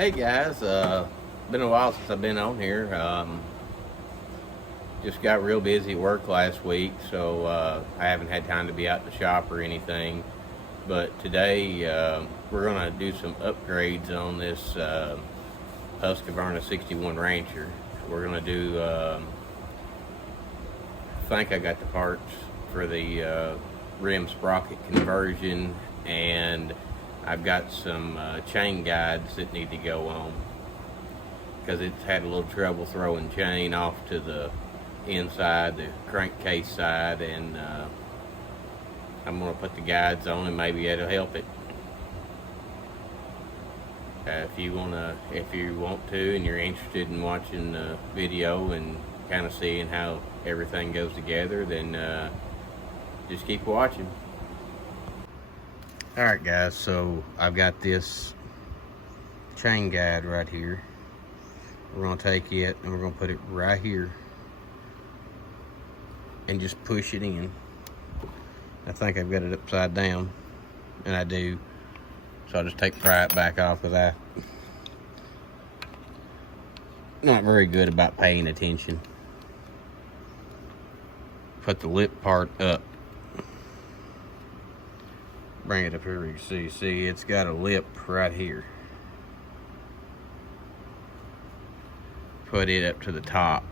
Hey guys, been a while since I've been on here. Just got real busy at work last week, so I haven't had time to be out in the shop or anything. But today we're gonna do some upgrades on this Husky 61 Rancher. We're gonna do. I think I got the parts for the rim sprocket conversion, and I've got some chain guides that need to go on because it's had a little trouble throwing chain off to the inside, the crankcase side, and I'm going to put the guides on and maybe it'll help it. If you want to, and you're interested in watching the video and kind of seeing how everything goes together, then just keep watching. Alright guys, so I've got this chain guide right here. We're going to take it and we're going to put it right here and just push it in. I think I've got it upside down, and I do, so I'll just pry it back off because I'm not very good about paying attention. Put the lip part up. Bring it up here where you can see it's got a lip right here. Put it up to the top.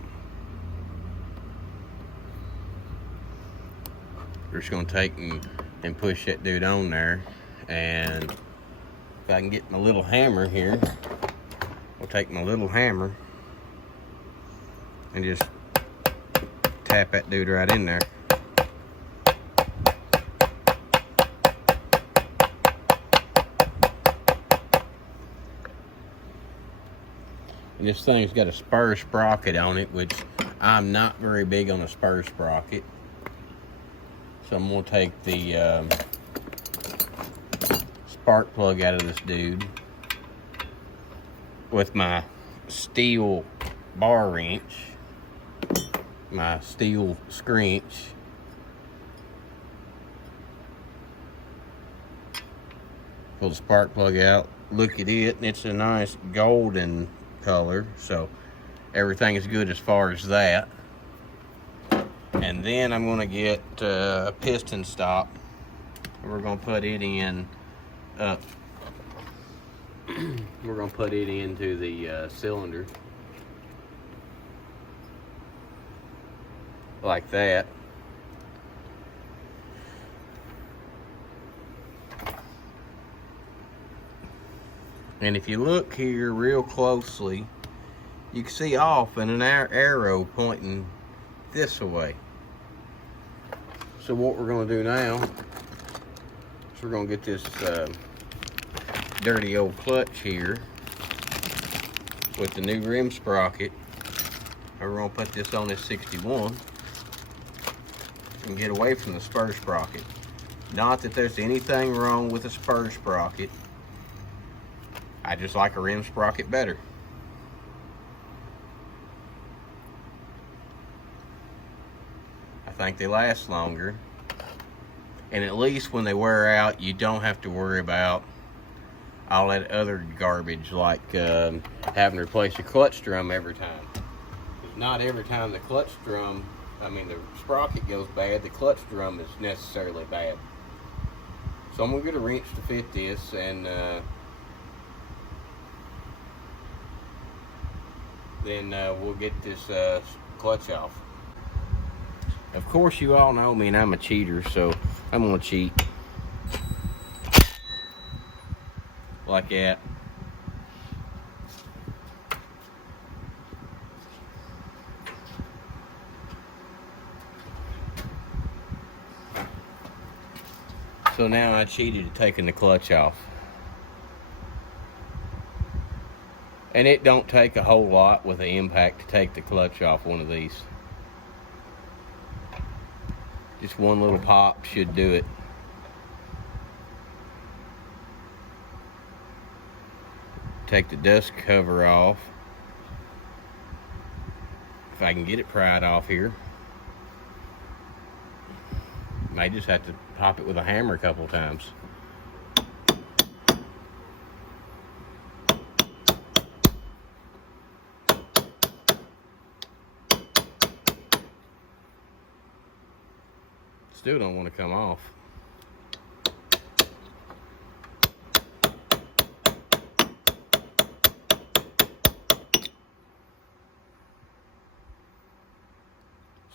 We're just gonna take and push that dude on there, and if I can get my little hammer here, we'll take my little hammer and just tap that dude right in there. And this thing's got a spur sprocket on it, which I'm not very big on a spur sprocket. So I'm gonna take the spark plug out of this dude with my steel bar wrench, my steel screech. Pull the spark plug out, look at it, and it's a nice golden color, so everything is good as far as that. And then I'm going to get a piston stop, and we're going to put it in we're going to put it into the cylinder like that. And if you look here real closely, you can see off and an arrow pointing this way. So what we're going to do now is we're going to get this dirty old clutch here with the new rim sprocket, and we're going to put this on this 61 and get away from the spur sprocket. Not that there's anything wrong with a spur sprocket. I just like a rim sprocket better. I think they last longer, and at least when they wear out, you don't have to worry about all that other garbage like having to replace a clutch drum every time. Because not every time the clutch drum, the sprocket goes bad, the clutch drum is necessarily bad. So I'm gonna get a wrench to fit this, and then we'll get this clutch off. Of course, you all know me and I'm a cheater, so I'm gonna cheat. Like that. So now I cheated at taking the clutch off. And it don't take a whole lot with the impact to take the clutch off one of these. Just one little pop should do it. Take the dust cover off. If I can get it pried off here. May just have to pop it with a hammer a couple times. Still don't want to come off.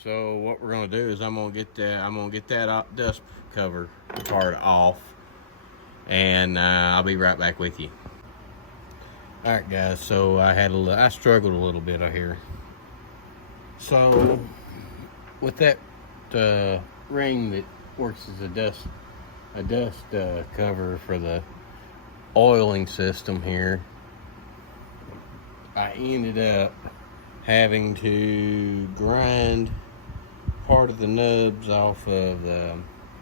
So what we're gonna do is I'm gonna get that dust cover part off, and I'll be right back with you. All right, guys. So I struggled a little bit out here. So with that ring that works as a dust cover for the oiling system here, I ended up having to grind part of the nubs off of the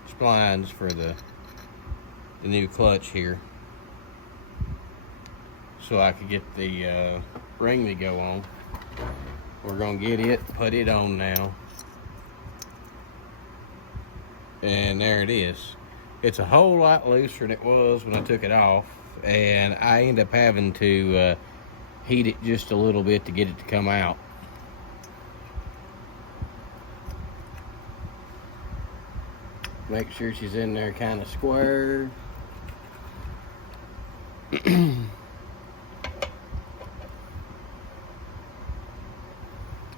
splines for the new clutch here, so I could get the ring to go on. We're gonna put it on now, and there it is. It's a whole lot looser than it was when I took it off, and I end up having to heat it just a little bit to get it to come out. Make sure she's in there kind of square.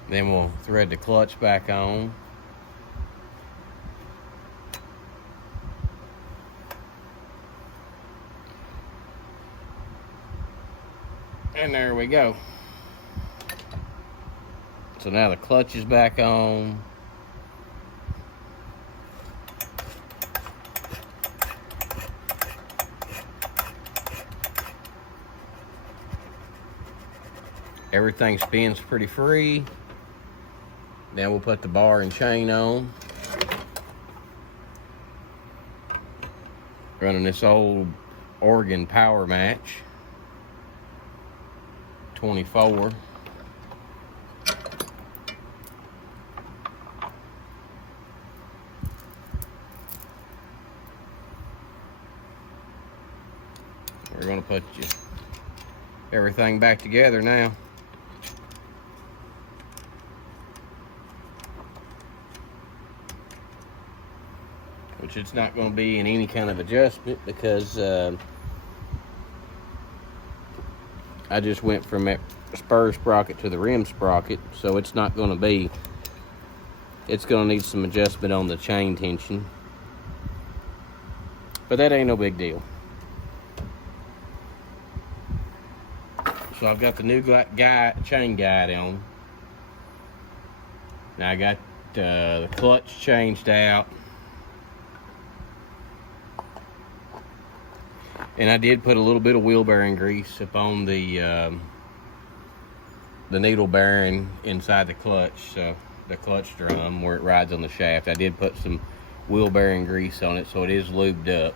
Then we'll thread the clutch back on. And there we go. So now the clutch is back on. Everything spins pretty free. Then we'll put the bar and chain on. Running this old Oregon Power Match 24. We're gonna put everything back together now. Which it's not going to be in any kind of adjustment, because I just went from that spur sprocket to the rim sprocket, so it's not going to be, it's going to need some adjustment on the chain tension, but that ain't no big deal. So I've got the new chain guide on. Now I got the clutch changed out. And I did put a little bit of wheel bearing grease up on the needle bearing inside the clutch, the clutch drum where it rides on the shaft. I did put some wheel bearing grease on it, so it is lubed up.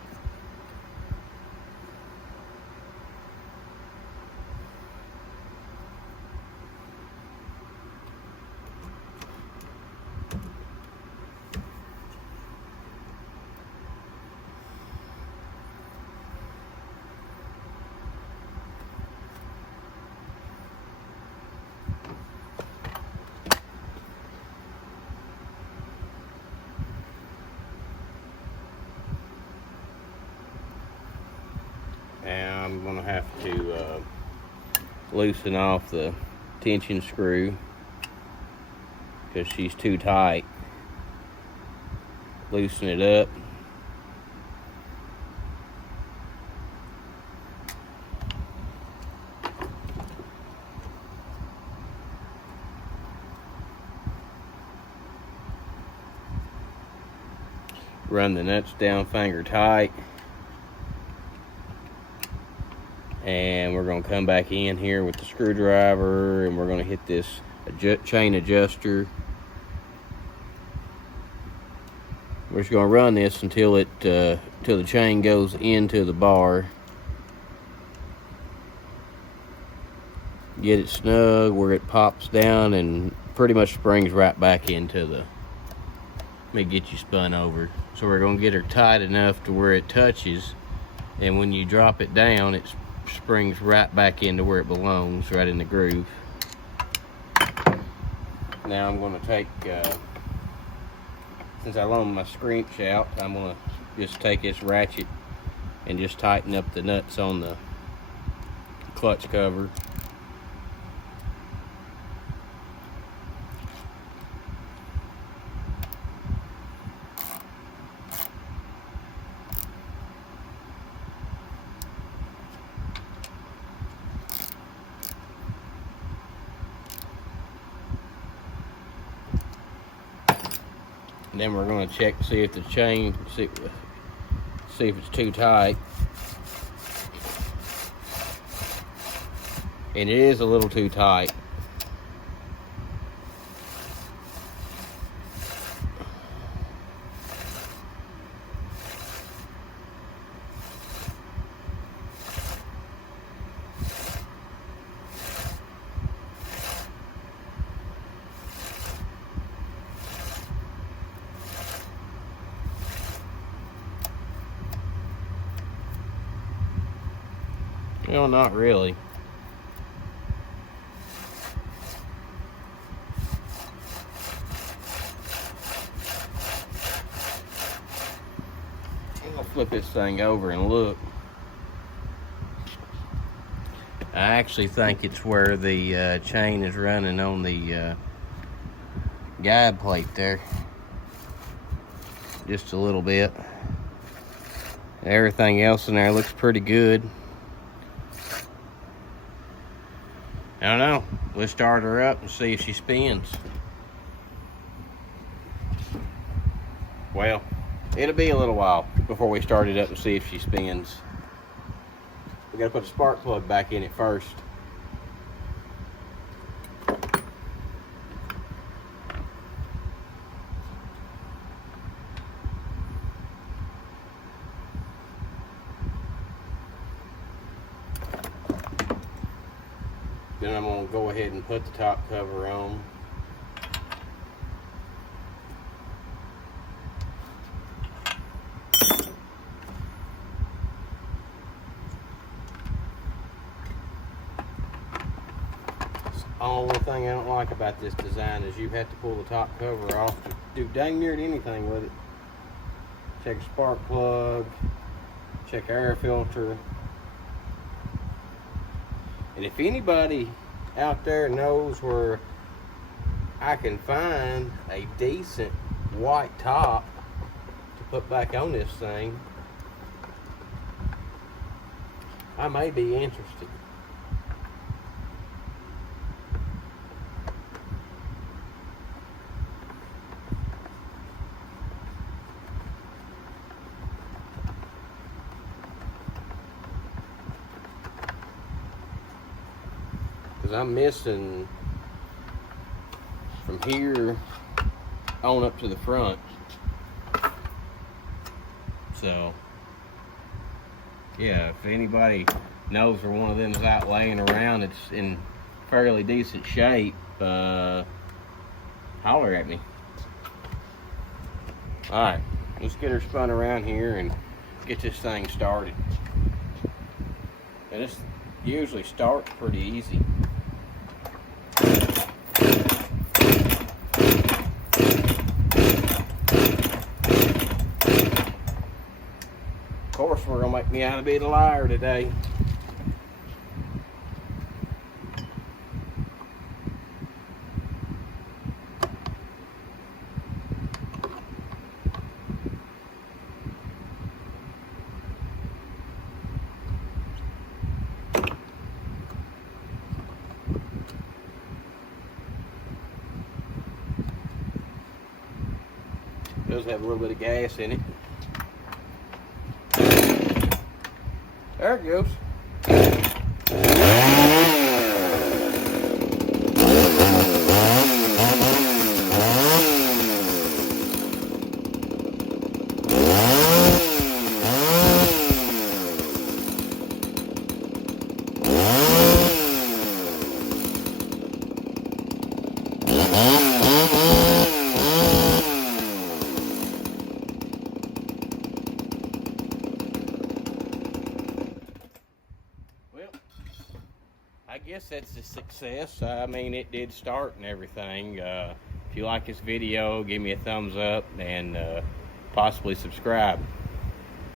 Now I'm going to have to loosen off the tension screw because she's too tight. Loosen it up. Run the nuts down finger tight. And we're going to come back in here with the screwdriver, and we're going to hit this chain adjuster. We're just going to run this until the chain goes into the bar. Get it snug where it pops down and pretty much springs right back into the. Let me get you spun over. So we're going to get her tight enough to where it touches, and when you drop it down, it springs right back into where it belongs, right in the groove. Now I'm going to take since I loaned my screech out, I'm gonna just take this ratchet and just tighten up the nuts on the clutch cover. And then we're going to check to see if the chain, see if it's too tight. And it is a little too tight. Well, not really. I'm gonna flip this thing over and look. I actually think it's where the chain is running on the guide plate there. Just a little bit. Everything else in there looks pretty good. I don't know. We'll start her up and see if she spins. Well, it'll be a little while before we start it up and see if she spins. We gotta put a spark plug back in it first. Then I'm going to go ahead and put the top cover on. The only thing I don't like about this design is you have to pull the top cover off to do dang near anything with it. Check a spark plug, check air filter. And if anybody out there knows where I can find a decent white top to put back on this thing, I may be interested. I'm missing from here on up to the front. So yeah, if anybody knows where one of them is out laying around, it's in fairly decent shape, holler at me. Alright, let's get her spun around here and get this thing started. And this usually starts pretty easy. Of course, we're gonna make me out to be the liar today. It does have a little bit of gas in it. There it goes. I guess that's a success. I mean, it did start and everything. If you like this video, give me a thumbs up and possibly subscribe.